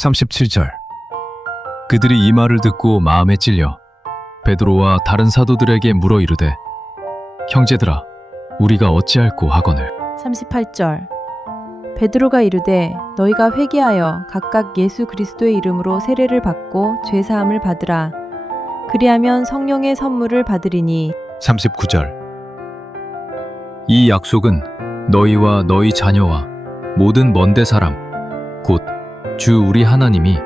37절. 그들이 이 말을 듣고 마음에 찔려 베드로와 다른 사도들에게 물어 이르되 형제들아 우리가 어찌할꼬 하거늘. 38절. 베드로가 이르되 너희가 회개하여 각각 예수 그리스도의 이름으로 세례를 받고 죄 사함을 받으라. 그리하면 성령의 선물을 받으리니. 39절. 이 약속은 너희와 너희 자녀와 모든 먼데 사람 곧 주 우리 하나님이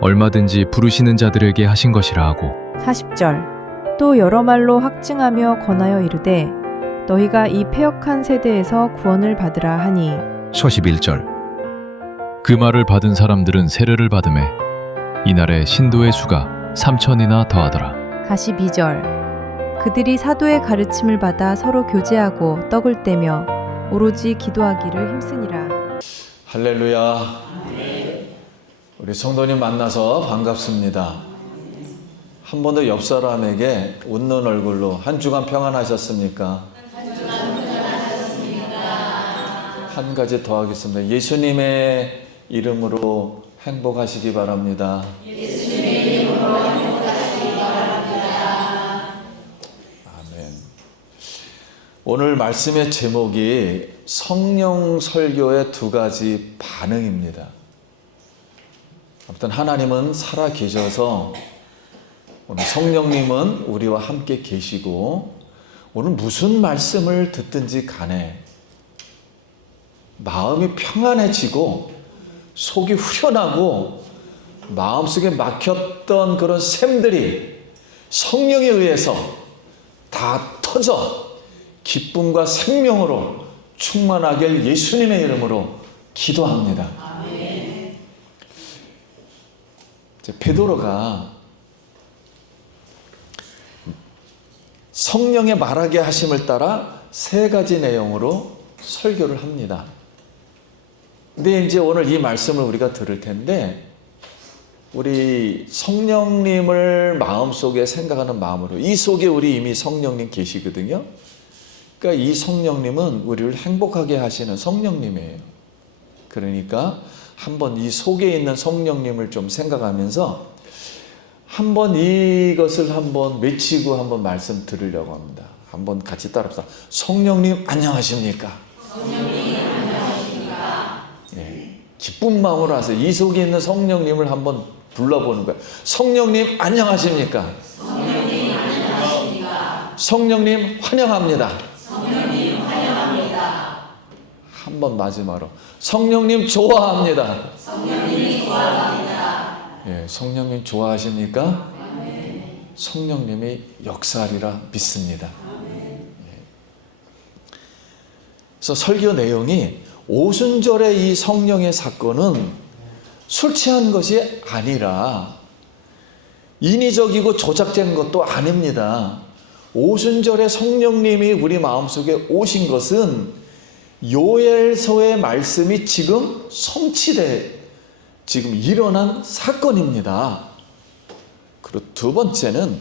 얼마든지 부르시는 자들에게 하신 것이라 하고. 40절. 또 여러 말로 확증하며 권하여 이르되 너희가 이 패역한 세대에서 구원을 받으라 하니. 41절. 그 말을 받은 사람들은 세례를 받음에 이날에 신도의 수가 3,000이나 더하더라. 42절. 그들이 사도의 가르침을 받아 서로 교제하고 떡을 떼며 오로지 기도하기를 힘쓰니라. 할렐루야. 우리 성도님 만나서 반갑습니다. 한 번 더 옆 사람에게 웃는 얼굴로 한 주간 평안하셨습니까? 한 가지 더 하겠습니다. 예수님의 이름으로 행복하시기 바랍니다. 예수님의 이름으로 행복하시기 바랍니다. 아멘. 오늘 말씀의 제목이 성령 설교의 두 가지 반응입니다. 아무튼 하나님은 살아 계셔서 오늘 성령님은 우리와 함께 계시고 오늘 무슨 말씀을 듣든지 간에 마음이 평안해지고 속이 후련하고 마음속에 막혔던 그런 샘들이 성령에 의해서 다 터져 기쁨과 생명으로 충만하길 예수님의 이름으로 기도합니다. 아멘. 베드로가 성령의 말하게 하심을 따라 세 가지 내용으로 설교를 합니다. 근데 이제 오늘 이 말씀을 우리가 들을 텐데 우리 성령님을 마음속에 생각하는 마음으로 이 속에 우리 이미 성령님 계시거든요. 그러니까 이 성령님은 우리를 행복하게 하시는 성령님이에요. 그러니까 한번 이 속에 있는 성령님을 좀 생각하면서 한번 이것을 한번 외치고 한번 말씀 들으려고 합니다. 한번 같이 따라합시다. 성령님 안녕하십니까? 성령님 안녕하십니까? 예, 기쁜 마음으로 하세요. 이 속에 있는 성령님을 한번 불러보는 거예요. 성령님 안녕하십니까? 성령님 안녕하십니까? 성령님 환영합니다. 성령님 환영합니다. 한번 마지막으로 성령님 좋아합니다. 성령님 좋아합니다. 예, 성령님 좋아하십니까? 아멘. 성령님이 역사하리라 믿습니다. 아멘. 예. 그래서 설교 내용이 오순절의 이 성령의 사건은 술 취한 것이 아니라 인위적이고 조작된 것도 아닙니다. 오순절에 성령님이 우리 마음속에 오신 것은 요엘서의 말씀이 지금 성취돼 지금 일어난 사건입니다. 그리고 두 번째는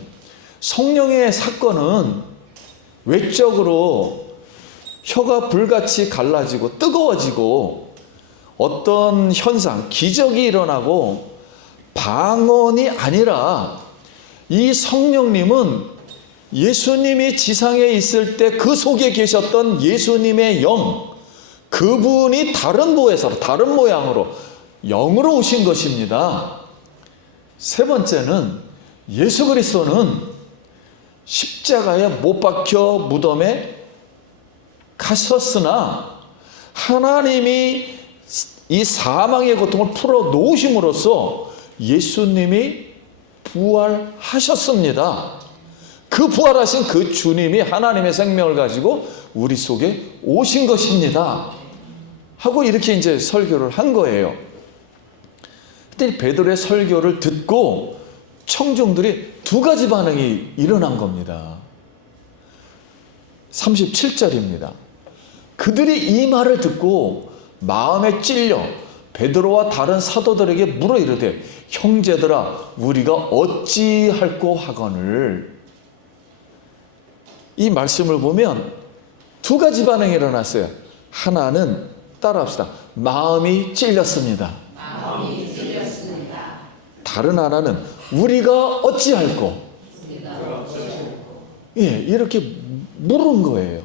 성령의 사건은 외적으로 혀가 불같이 갈라지고 뜨거워지고 어떤 현상, 기적이 일어나고 방언이 아니라 이 성령님은 예수님이 지상에 있을 때 그 속에 계셨던 예수님의 영, 그분이 다른 모에서 다른 모양으로 영으로 오신 것입니다. 세 번째는 예수 그리스도는 십자가에 못 박혀 무덤에 가셨으나 하나님이 이 사망의 고통을 풀어 놓으심으로써 예수님이 부활하셨습니다. 그 부활하신 그 주님이 하나님의 생명을 가지고 우리 속에 오신 것입니다. 하고 이렇게 이제 설교를 한 거예요. 그때 베드로의 설교를 듣고 청중들이 두 가지 반응이 일어난 겁니다. 37절입니다. 그들이 이 말을 듣고 마음에 찔려 베드로와 다른 사도들에게 물어 이르되 형제들아 우리가 어찌할꼬 하거늘. 이 말씀을 보면 두 가지 반응이 일어났어요. 하나는 따라합시다. 마음이 찔렸습니다. 마음이 찔렸습니다. 다른 하나는 우리가 어찌할꼬? 예, 이렇게 물은 거예요.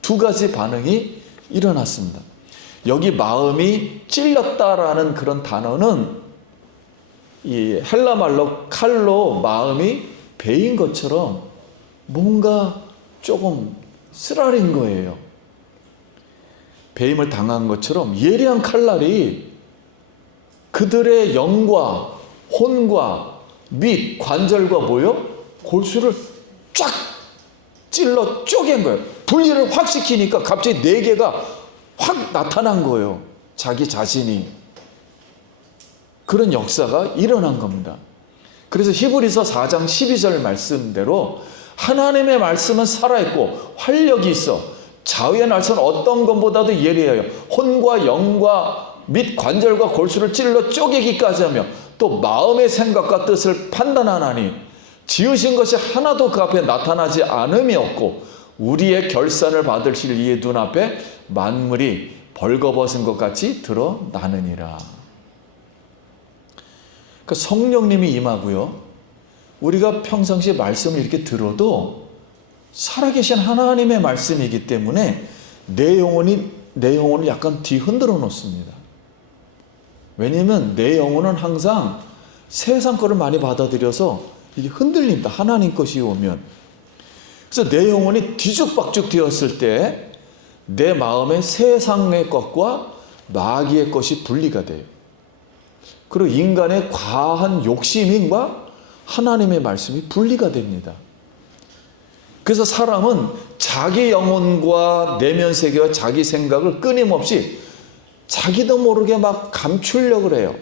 두 가지 반응이 일어났습니다. 여기 마음이 찔렸다라는 그런 단어는 이 헬라 말로 칼로 마음이 베인 것처럼 뭔가 조금 쓰라린 거예요. 배임을 당한 것처럼 예리한 칼날이 그들의 영과 혼과 및 관절과 뭐요? 골수를 쫙 찔러 쪼갠 거예요. 분리를 확 시키니까 갑자기 네 개가 확 나타난 거예요. 자기 자신이. 그런 역사가 일어난 겁니다. 그래서 히브리서 4장 12절 말씀대로 하나님의 말씀은 살아있고 활력이 있어 자위의 날선 어떤 것보다도 예리해요. 혼과 영과 및 관절과 골수를 찔러 쪼개기까지 하며 또 마음의 생각과 뜻을 판단하나니 지으신 것이 하나도 그 앞에 나타나지 않음이 없고 우리의 결산을 받으실 이의 눈앞에 만물이 벌거벗은 것 같이 드러나느니라. 그러니까 성령님이 임하고요. 우리가 평상시에 말씀을 이렇게 들어도 살아계신 하나님의 말씀이기 때문에 내 영혼을 약간 뒤흔들어 놓습니다. 왜냐하면 내 영혼은 항상 세상 거를 많이 받아들여서 이게 흔들린다. 하나님 것이 오면. 그래서 내 영혼이 뒤죽박죽 되었을 때 내 마음에 세상의 것과 마귀의 것이 분리가 돼요. 그리고 인간의 과한 욕심과 하나님의 말씀이 분리가 됩니다. 그래서 사람은 자기 영혼과 내면 세계와 자기 생각을 끊임없이 자기도 모르게 막 감추려고 해요.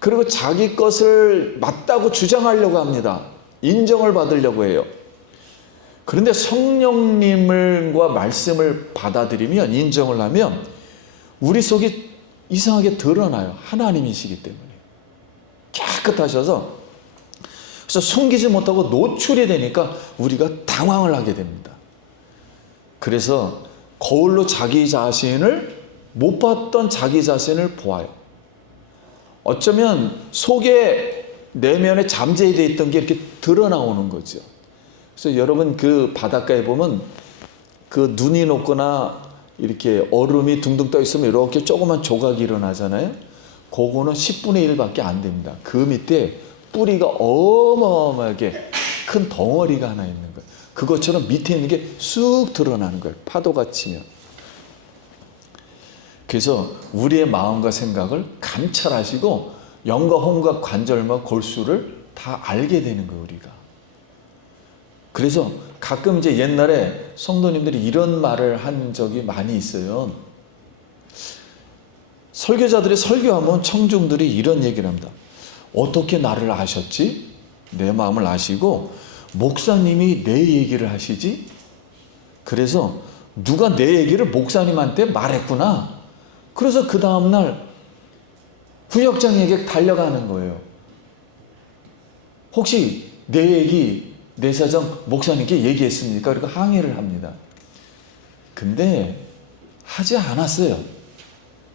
그리고 자기 것을 맞다고 주장하려고 합니다. 인정을 받으려고 해요. 그런데 성령님과 말씀을 받아들이면, 인정을 하면 우리 속이 이상하게 드러나요. 하나님이시기 때문에. 깨끗하셔서. 그래서 숨기지 못하고 노출이 되니까 우리가 당황을 하게 됩니다. 그래서 거울로 자기 자신을 못 봤던 자기 자신을 보아요. 어쩌면 속에 내면에 잠재되어 있던 게 이렇게 드러나오는 거죠. 그래서 여러분 그 바닷가에 보면 그 눈이 녹거나 이렇게 얼음이 둥둥 떠 있으면 이렇게 조그만 조각이 일어나잖아요. 그거는 10분의 1밖에 안 됩니다. 그 밑에 뿌리가 어마어마하게 큰 덩어리가 하나 있는 거예요. 그것처럼 밑에 있는 게 쑥 드러나는 거예요. 파도가 치면. 그래서 우리의 마음과 생각을 감찰하시고 영과 혼과 관절과 골수를 다 알게 되는 거예요, 우리가. 그래서 가끔 이제 옛날에 성도님들이 이런 말을 한 적이 많이 있어요. 설교자들이 설교하면 청중들이 이런 얘기를 합니다. 어떻게 나를 아셨지? 내 마음을 아시고 목사님이 내 얘기를 하시지? 그래서 누가 내 얘기를 목사님한테 말했구나. 그래서 그 다음날 구역장에게 달려가는 거예요. 혹시 내 얘기, 내 사정 목사님께 얘기했습니까? 그리고 항의를 합니다. 근데 하지 않았어요.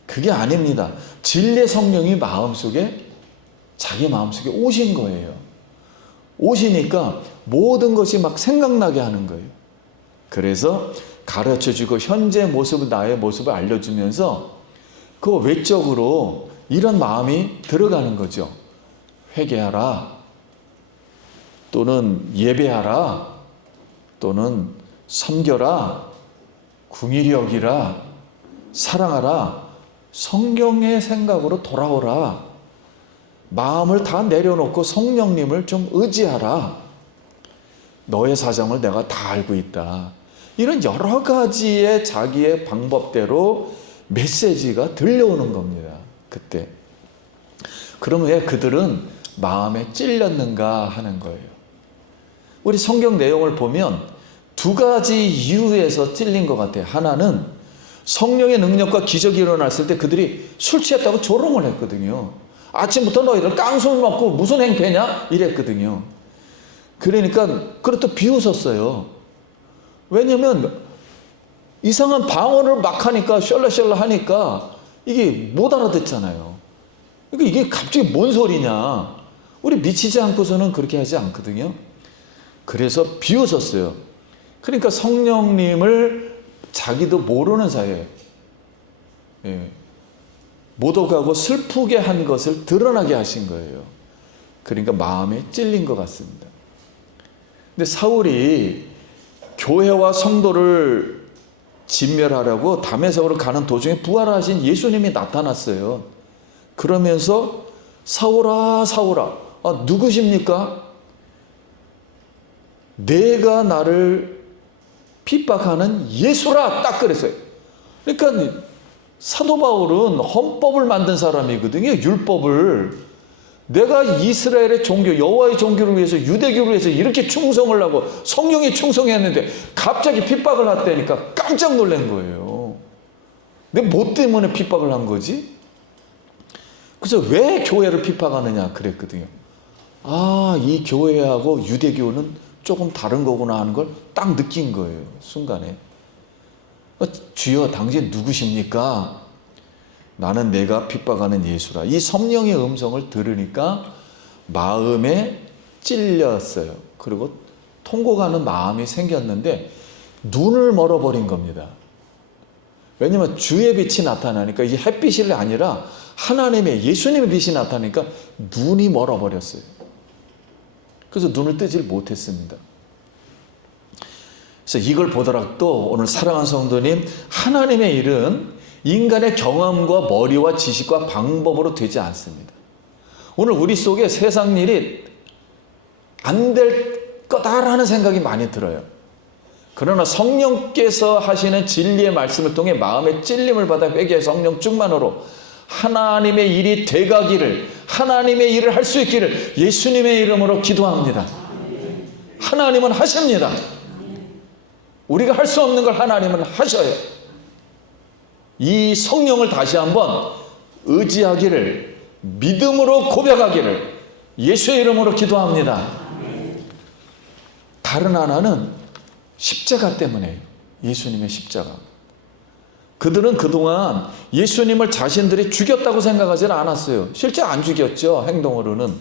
그게 아닙니다. 진리의 성령이 마음속에, 자기 마음속에 오신 거예요. 오시니까 모든 것이 막 생각나게 하는 거예요. 그래서 가르쳐주고 현재 모습을, 나의 모습을 알려주면서 그 외적으로 이런 마음이 들어가는 거죠. 회개하라, 또는 예배하라, 또는 섬겨라, 긍휼히 여기라, 사랑하라, 성경의 생각으로 돌아오라, 마음을 다 내려놓고 성령님을 좀 의지하라, 너의 사정을 내가 다 알고 있다. 이런 여러 가지의 자기의 방법대로 메시지가 들려오는 겁니다. 그때. 그러면 왜 그들은 마음에 찔렸는가 하는 거예요. 우리 성경 내용을 보면 두 가지 이유에서 찔린 것 같아요. 하나는 성령의 능력과 기적이 일어났을 때 그들이 술 취했다고 조롱을 했거든요. 아침부터 너희들 깡술 먹고 무슨 행패냐? 이랬거든요. 그러니까 그것도 비웃었어요. 왜냐면 이상한 방언을 막 하니까 셜라셜라 하니까 이게 못 알아듣잖아요. 그러니까 이게 갑자기 뭔 소리냐. 우리 미치지 않고서는 그렇게 하지 않거든요. 그래서 비웃었어요. 그러니까 성령님을 자기도 모르는 사이에 모독하고 슬프게 한 것을 드러나게 하신 거예요. 그러니까 마음에 찔린 것 같습니다. 근데 사울이 교회와 성도를 진멸하려고 다메섹으로 가는 도중에 부활하신 예수님이 나타났어요. 그러면서 사울아 사울아, 누구십니까? 내가 나를 핍박하는 예수라, 딱 그랬어요. 그러니까 사도 바울은 헌법을 만든 사람이거든요. 율법을. 내가 이스라엘의 종교, 여호와의 종교를 위해서, 유대교를 위해서 이렇게 충성을 하고 성령에 충성했는데 갑자기 핍박을 했다니까 깜짝 놀란 거예요. 근데 뭐 때문에 핍박을 한 거지? 그래서 왜 교회를 핍박하느냐 그랬거든요. 이 교회하고 유대교는 조금 다른 거구나 하는 걸 딱 느낀 거예요. 순간에. 주여 당신 누구십니까? 나는 내가 핍박하는 예수라. 이 성령의 음성을 들으니까 마음에 찔렸어요. 그리고 통곡하는 마음이 생겼는데 눈을 멀어버린 겁니다. 왜냐하면 주의 빛이 나타나니까 이 햇빛이 아니라 하나님의, 예수님의 빛이 나타나니까 눈이 멀어버렸어요. 그래서 눈을 뜨질 못했습니다. 그래서 이걸 보더라도 오늘 사랑하는 성도님, 하나님의 일은 인간의 경험과 머리와 지식과 방법으로 되지 않습니다. 오늘 우리 속에 세상 일이 안 될 거다라는 생각이 많이 들어요. 그러나 성령께서 하시는 진리의 말씀을 통해 마음의 찔림을 받아 회개의 성령 충만으로 하나님의 일이 돼가기를, 하나님의 일을 할 수 있기를 예수님의 이름으로 기도합니다. 하나님은 하십니다. 우리가 할 수 없는 걸 하나님은 하셔요. 이 성령을 다시 한번 의지하기를, 믿음으로 고백하기를 예수의 이름으로 기도합니다. 다른 하나는 십자가 때문에요. 예수님의 십자가. 그들은 그동안 예수님을 자신들이 죽였다고 생각하지는 않았어요. 실제 안 죽였죠, 행동으로는.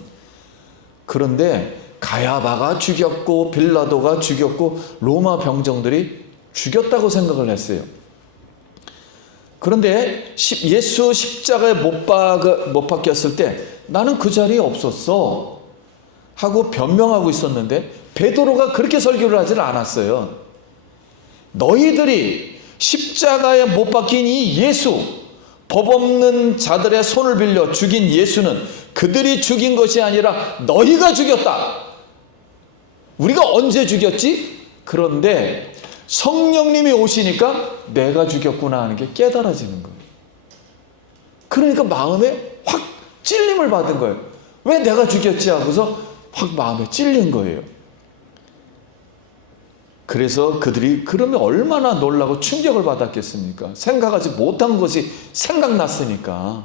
그런데 가야바가 죽였고 빌라도가 죽였고 로마 병정들이 죽였다고 생각을 했어요. 그런데 예수 십자가에 못 박혔을 때 나는 그 자리에 없었어 하고 변명하고 있었는데 베드로가 그렇게 설교를 하지는 않았어요. 너희들이 십자가에 못 박힌 이 예수, 법 없는 자들의 손을 빌려 죽인 예수는 그들이 죽인 것이 아니라 너희가 죽였다. 우리가 언제 죽였지? 그런데 성령님이 오시니까 내가 죽였구나 하는 게 깨달아지는 거예요. 그러니까 마음에 확 찔림을 받은 거예요. 왜 내가 죽였지 하고서 확 마음에 찔린 거예요. 그래서 그들이 그러면 얼마나 놀라고 충격을 받았겠습니까? 생각하지 못한 것이 생각났으니까.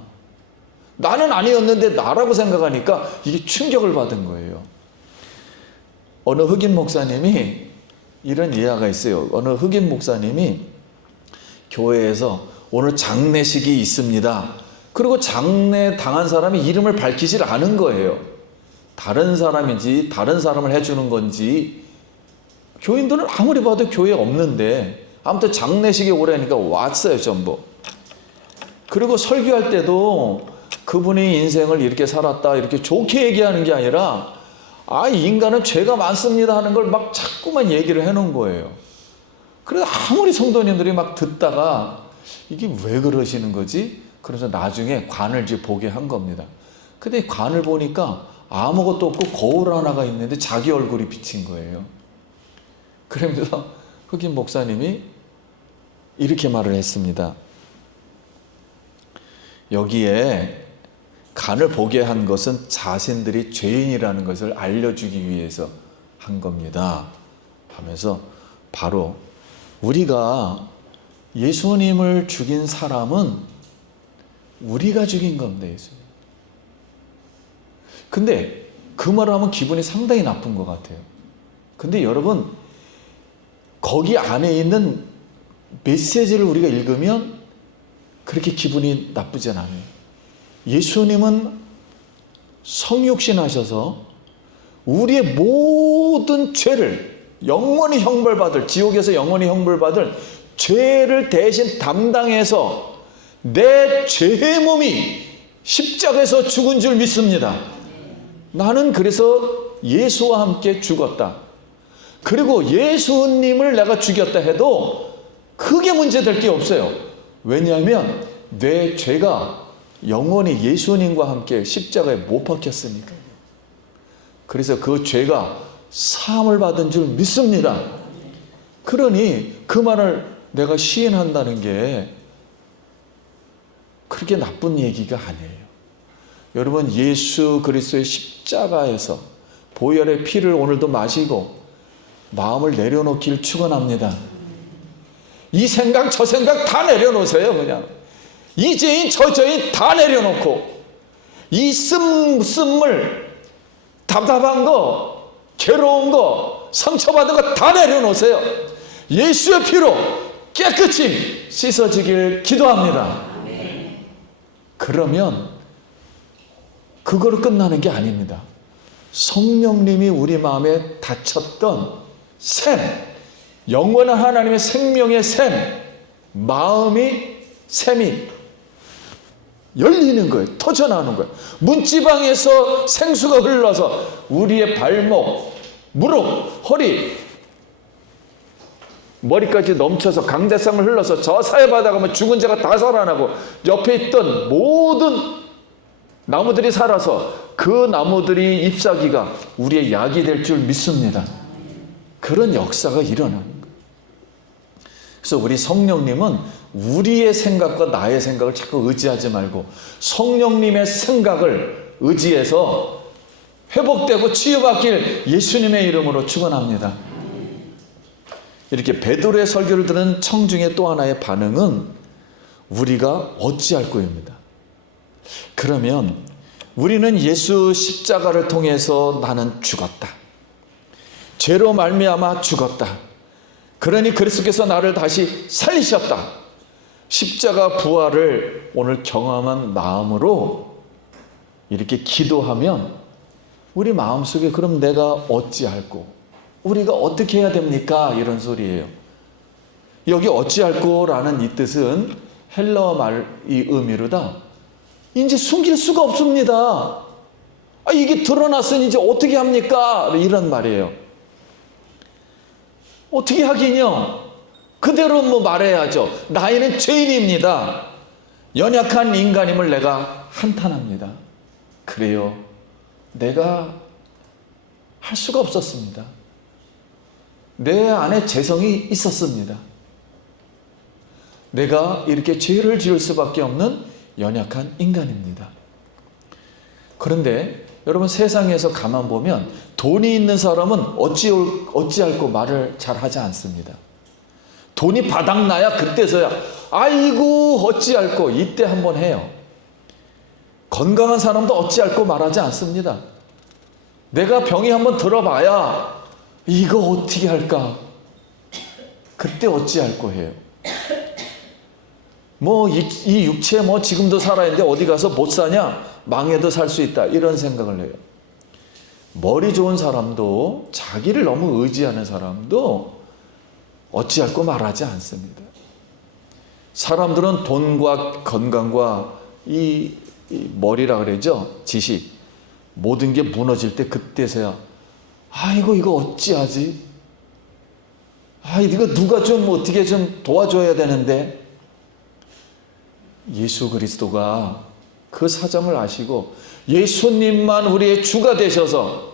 나는 아니었는데 나라고 생각하니까 이게 충격을 받은 거예요. 어느 흑인 목사님이 이런 예화가 있어요. 어느 흑인 목사님이 교회에서 오늘 장례식이 있습니다. 그리고 장례 당한 사람이 이름을 밝히질 않은 거예요. 다른 사람인지 다른 사람을 해주는 건지 교인들은 아무리 봐도 교회에 없는데 아무튼 장례식이 오래니까 왔어요, 전부. 그리고 설교할 때도 그분이 인생을 이렇게 살았다 이렇게 좋게 얘기하는 게 아니라 인간은 죄가 많습니다 하는 걸 막 자꾸만 얘기를 해놓은 거예요. 그래서 아무리 성도님들이 막 듣다가 이게 왜 그러시는 거지? 그래서 나중에 관을 보게 한 겁니다. 근데 관을 보니까 아무것도 없고 거울 하나가 있는데 자기 얼굴이 비친 거예요. 그러면서 흑인 목사님이 이렇게 말을 했습니다. 여기에 간을 보게 한 것은 자신들이 죄인이라는 것을 알려주기 위해서 한 겁니다. 하면서 바로 우리가 예수님을 죽인 사람은 우리가 죽인 겁니다. 예수님. 근데 그 말을 하면 기분이 상당히 나쁜 것 같아요. 근데 여러분 거기 안에 있는 메시지를 우리가 읽으면 그렇게 기분이 나쁘진 않아요. 예수님은 성육신 하셔서 우리의 모든 죄를 영원히 형벌받을, 지옥에서 영원히 형벌받을 죄를 대신 담당해서 내 죄의 몸이 십자가에서 죽은 줄 믿습니다. 나는 그래서 예수와 함께 죽었다. 그리고 예수님을 내가 죽였다 해도 크게 문제될 게 없어요. 왜냐하면 내 죄가 영원히 예수님과 함께 십자가에 못 박혔으니까. 그래서 그 죄가 사함을 받은 줄 믿습니다. 그러니 그 말을 내가 시인한다는 게 그렇게 나쁜 얘기가 아니에요. 여러분, 예수 그리스도의 십자가에서 보혈의 피를 오늘도 마시고 마음을 내려놓길 축원합니다. 이 생각 저 생각 다 내려놓으세요. 그냥 이 죄인 저 죄인 다 내려놓고 이 쓴물 답답한 거 괴로운 거 상처받은 거 다 내려놓으세요. 예수의 피로 깨끗이 씻어지길 기도합니다. 그러면 그거로 끝나는 게 아닙니다. 성령님이 우리 마음에 닫혔던 샘, 영원한 하나님의 생명의 샘, 샘이 열리는 거예요. 터져나오는 거예요. 문지방에서 생수가 흘러서 우리의 발목, 무릎, 허리, 머리까지 넘쳐서 강대상을 흘러서 저 사해 바다 가면 죽은 자가 다 살아나고 옆에 있던 모든 나무들이 살아서 그 나무들이 잎사귀가 우리의 약이 될 줄 믿습니다. 그런 역사가 일어나는 거예요. 그래서 우리 성령님은 우리의 생각과 나의 생각을 자꾸 의지하지 말고 성령님의 생각을 의지해서 회복되고 치유받길 예수님의 이름으로 축원합니다. 이렇게 베드로의 설교를 들은 청중의 또 하나의 반응은 우리가 어찌할 거입니다. 그러면 우리는 예수 십자가를 통해서 나는 죽었다. 죄로 말미암아 죽었다. 그러니 그리스도께서 나를 다시 살리셨다. 십자가 부활을 오늘 경험한 마음으로 이렇게 기도하면 우리 마음속에 그럼 내가 어찌할꼬? 우리가 어떻게 해야 됩니까? 이런 소리예요. 여기 어찌할꼬라는 이 뜻은 헬라어 말의 의미로다. 이제 숨길 수가 없습니다. 이게 드러났으니 이제 어떻게 합니까? 이런 말이에요. 어떻게 하긴요? 그대로 말해야죠. 나이는 죄인입니다. 연약한 인간임을 내가 한탄합니다. 그래요. 내가 할 수가 없었습니다. 내 안에 죄성이 있었습니다. 내가 이렇게 죄를 지을 수밖에 없는 연약한 인간입니다. 그런데 여러분, 세상에서 가만 보면 돈이 있는 사람은 어찌할꼬 말을 잘 하지 않습니다. 돈이 바닥나야 그때서야 아이고 어찌할꼬 이때 한번 해요. 건강한 사람도 어찌할꼬 말하지 않습니다. 내가 병이 한번 들어봐야 이거 어떻게 할까? 그때 어찌할꼬 해요. 이 육체 지금도 살아있는데 어디 가서 못 사냐? 망해도 살 수 있다. 이런 생각을 해요. 머리 좋은 사람도, 자기를 너무 의지하는 사람도 어찌할꼬 말하지 않습니다. 사람들은 돈과 건강과 이 머리라 그러죠. 지식. 모든 게 무너질 때 그때서야 아이고 이거 어찌하지? 이거 누가 좀 어떻게 좀 도와줘야 되는데. 예수 그리스도가 그 사정을 아시고 예수님만 우리의 주가 되셔서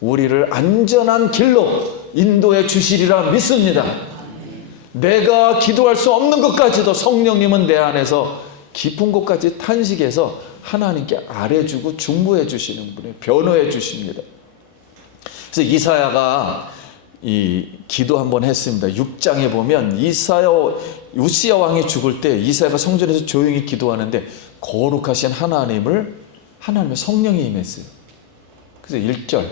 우리를 안전한 길로 인도해 주시리라 믿습니다. 내가 기도할 수 없는 것까지도 성령님은 내 안에서 깊은 곳까지 탄식해서 하나님께 아뢰주고 중보해 주시는 분이에요. 변호해 주십니다. 그래서 이사야가 이 기도 한번 했습니다. 6장에 보면 우시야 왕이 죽을 때 이사야가 성전에서 조용히 기도하는데 거룩하신 하나님의 성령이 임했어요. 그래서 1절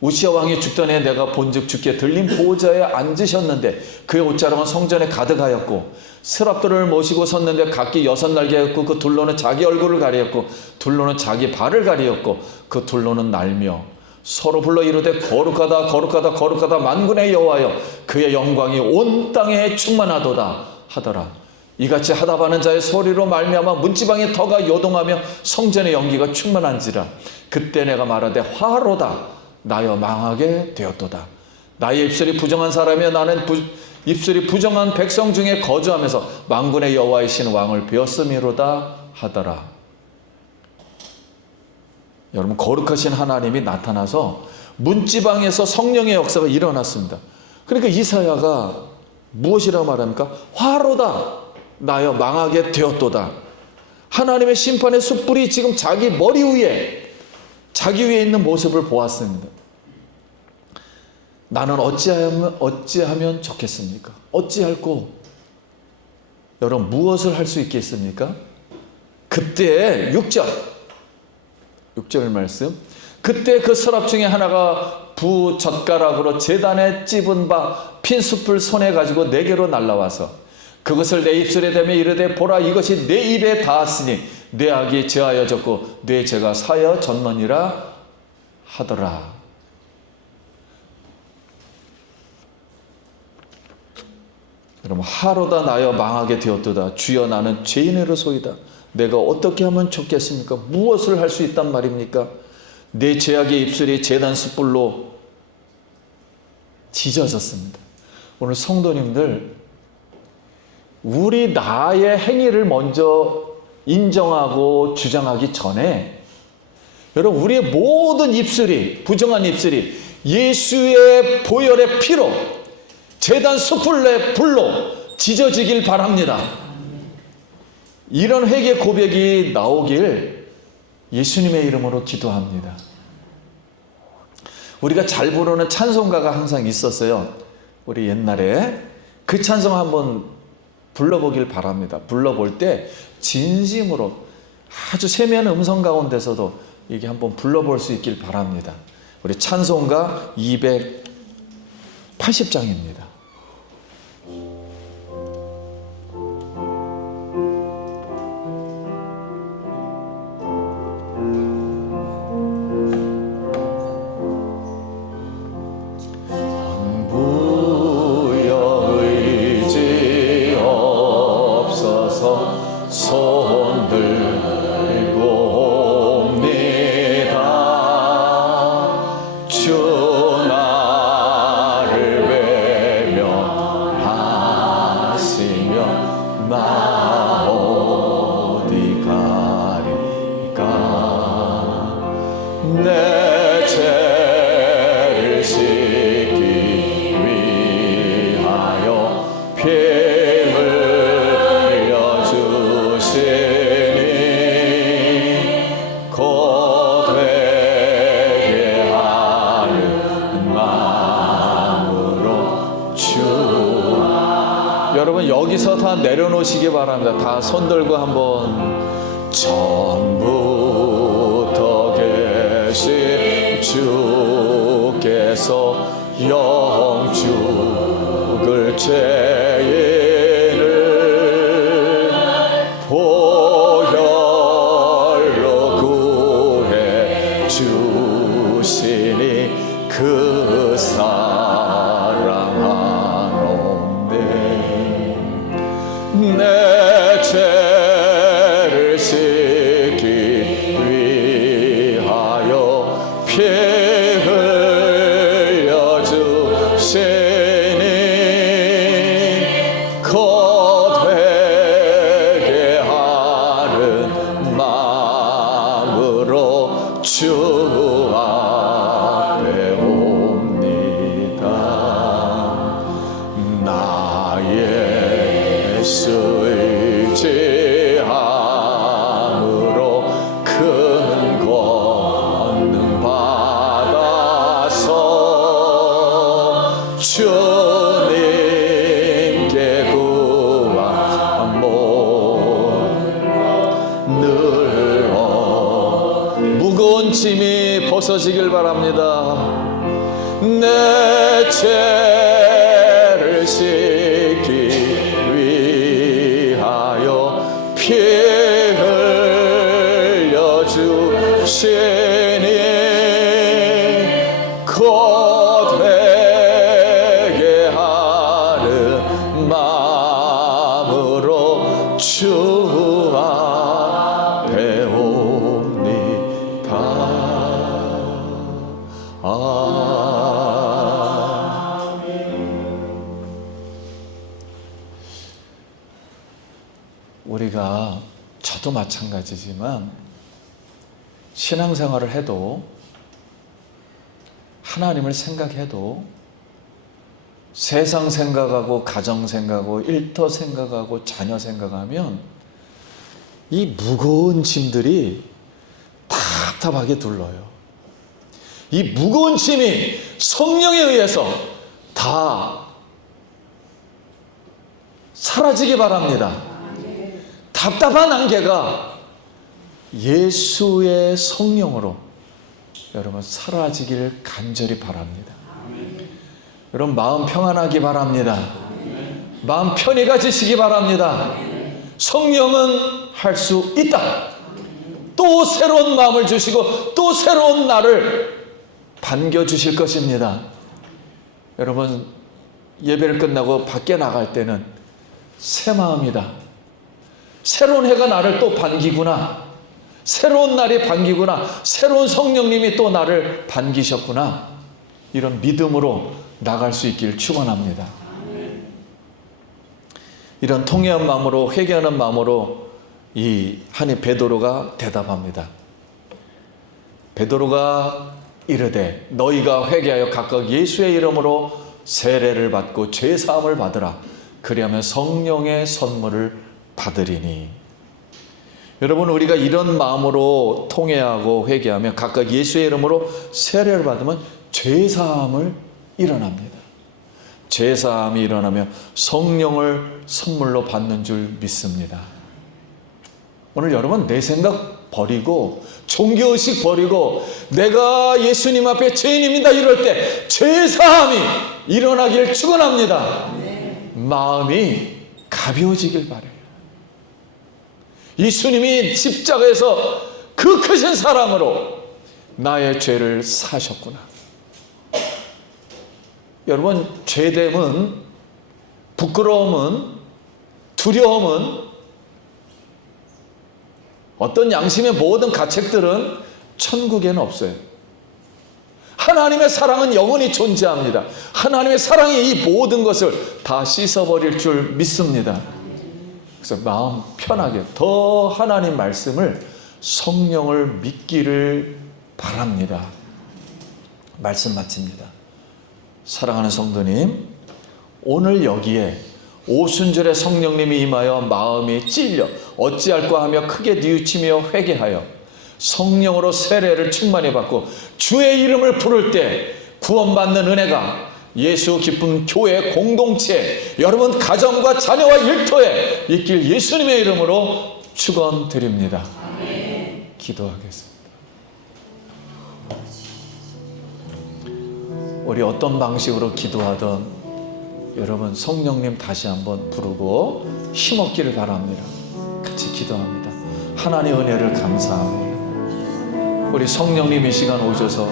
우시아 왕이 죽던 해 내가 본즉 주께 들린 보호자에 앉으셨는데 그의 옷자락은 성전에 가득하였고 스랍들을 모시고 섰는데 각기 6날개였고 그 둘로는 자기 얼굴을 가리었고 둘로는 자기 발을 가리었고 그 둘로는 날며 서로 불러 이르되 거룩하다 거룩하다 거룩하다 만군의 여호와여 그의 영광이 온 땅에 충만하도다 하더라. 이같이 하답하는 자의 소리로 말미암아 문지방의 터가 요동하며 성전의 연기가 충만한지라. 그때 내가 말하되 화로다 나여 망하게 되었도다. 나의 입술이 부정한 사람이여 나는 입술이 부정한 백성 중에 거주하면서 만군의 여호와이신 왕을 배웠음이로다 하더라. 여러분, 거룩하신 하나님이 나타나서 문지방에서 성령의 역사가 일어났습니다. 그러니까 이사야가 무엇이라고 말합니까? 화로다 나여 망하게 되었도다. 하나님의 심판의 숯불이 지금 자기 머리 위에 있는 모습을 보았습니다. 나는 어찌하면 좋겠습니까? 어찌할꼬? 여러분, 무엇을 할 수 있겠습니까? 그때 6절 말씀. 그때 그 서랍 중에 하나가 부젓가락으로 제단에 찝은 바 핀 숯불 손에 가지고 내게로 날라와서 그것을 내 입술에 대며 이르되 보라 이것이 내 입에 닿았으니 내 악이 제하여졌고 내 죄가 사여졌느니라 하더라. 여러분, 하로다 나여 망하게 되었도다. 주여 나는 죄인으로소이다. 내가 어떻게 하면 좋겠습니까? 무엇을 할 수 있단 말입니까? 내 죄악의 입술이 제단 숯불로 지져졌습니다. 오늘 성도님들, 우리 나의 행위를 먼저 인정하고 주장하기 전에 여러분, 우리의 모든 입술이, 부정한 입술이 예수의 보혈의 피로 제단 숯불의 불로 지져지길 바랍니다. 이런 회개 고백이 나오길 예수님의 이름으로 기도합니다. 우리가 잘 부르는 찬송가가 항상 있었어요. 우리 옛날에 그 찬송 한번 불러보길 바랍니다. 불러볼 때 진심으로 아주 세미한 음성 가운데서도 이게 한번 불러볼 수 있길 바랍니다. 우리 찬송가 280장입니다. 여러분, 여기서 다 내려놓으시기 바랍니다. 다 손 들고 한번. 처음부터 계신 주께서 영죽을 죄인을 보혈로 구해 주시니 그 내 죄를 씻기 위하여 피 흘려 주시니 곧 회개하는 마음으로 주 앞에 옵니다. 나의 의지함으로 큰 권능 받아서 주님께 구함 늘 무거운 짐이 벗어지길 바랍니다. 내 죄를 씻기 위하여 피 흘려 주시니 곧 회개하는 마음으로 주 앞에 옵니다. 우리가 저도 마찬가지지만 신앙생활을 해도 하나님을 생각해도 세상 생각하고 가정 생각하고 일터 생각하고 자녀 생각하면 이 무거운 짐들이 답답하게 둘러요. 이 무거운 짐이 성령에 의해서 다 사라지기 바랍니다. 답답한 안개가 예수의 성령으로 여러분 사라지길 간절히 바랍니다. 여러분 마음 평안하기 바랍니다. 마음 편히 가지시기 바랍니다. 성령은 할 수 있다. 또 새로운 마음을 주시고 또 새로운 나를 반겨주실 것입니다. 여러분 예배를 끝나고 밖에 나갈 때는 새 마음이다. 새로운 해가 나를 또 반기구나. 새로운 날이 반기구나. 새로운 성령님이 또 나를 반기셨구나. 이런 믿음으로 나갈 수 있길 축원합니다. 이런 통회한 마음으로 회개하는 마음으로 이 한이 베드로가 대답합니다. 베드로가 이르되 너희가 회개하여 각각 예수의 이름으로 세례를 받고 죄 사함을 받으라. 그리하면 성령의 선물을 받으리니. 여러분 우리가 이런 마음으로 통회하고 회개하며 각각 예수의 이름으로 세례를 받으면 죄 사함을 일어납니다. 죄 사함이 일어나며 성령을 선물로 받는 줄 믿습니다. 오늘 여러분 내 생각 버리고 종교의식 버리고 내가 예수님 앞에 죄인입니다 이럴 때 죄 사함이 일어나길 축원합니다. 마음이 가벼워지길 바라요. 예수님이 십자가에서 그 크신 사랑으로 나의 죄를 사셨구나. 여러분 죄됨은, 부끄러움은, 두려움은, 어떤 양심의 모든 가책들은 천국에는 없어요. 하나님의 사랑은 영원히 존재합니다. 하나님의 사랑이 이 모든 것을 다 씻어버릴 줄 믿습니다. 그래서 마음 편하게 더 하나님 말씀을, 성령을 믿기를 바랍니다. 말씀 마칩니다. 사랑하는 성도님, 오늘 여기에 오순절에 성령님이 임하여 마음이 찔려 어찌할까 하며 크게 뉘우치며 회개하여 성령으로 세례를 충만히 받고 주의 이름을 부를 때 구원받는 은혜가 예수 기쁨 교회 공동체, 여러분 가정과 자녀와 일터에 있길 예수님의 이름으로 축원드립니다. 기도하겠습니다. 우리 어떤 방식으로 기도하든 여러분 성령님 다시 한번 부르고 힘없기를 바랍니다. 같이 기도합니다. 하나님의 은혜를 감사합니다. 우리 성령님 이 시간 오셔서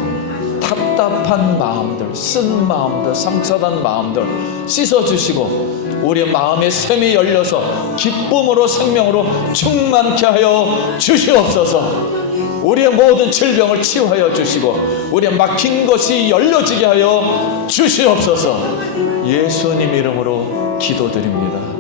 답답한 마음들, 쓴 마음들, 상처난 마음들 씻어주시고 우리의 마음의 샘이 열려서 기쁨으로 생명으로 충만케 하여 주시옵소서. 우리의 모든 질병을 치유하여 주시고 우리의 막힌 것이 열려지게 하여 주시옵소서. 예수님 이름으로 기도드립니다.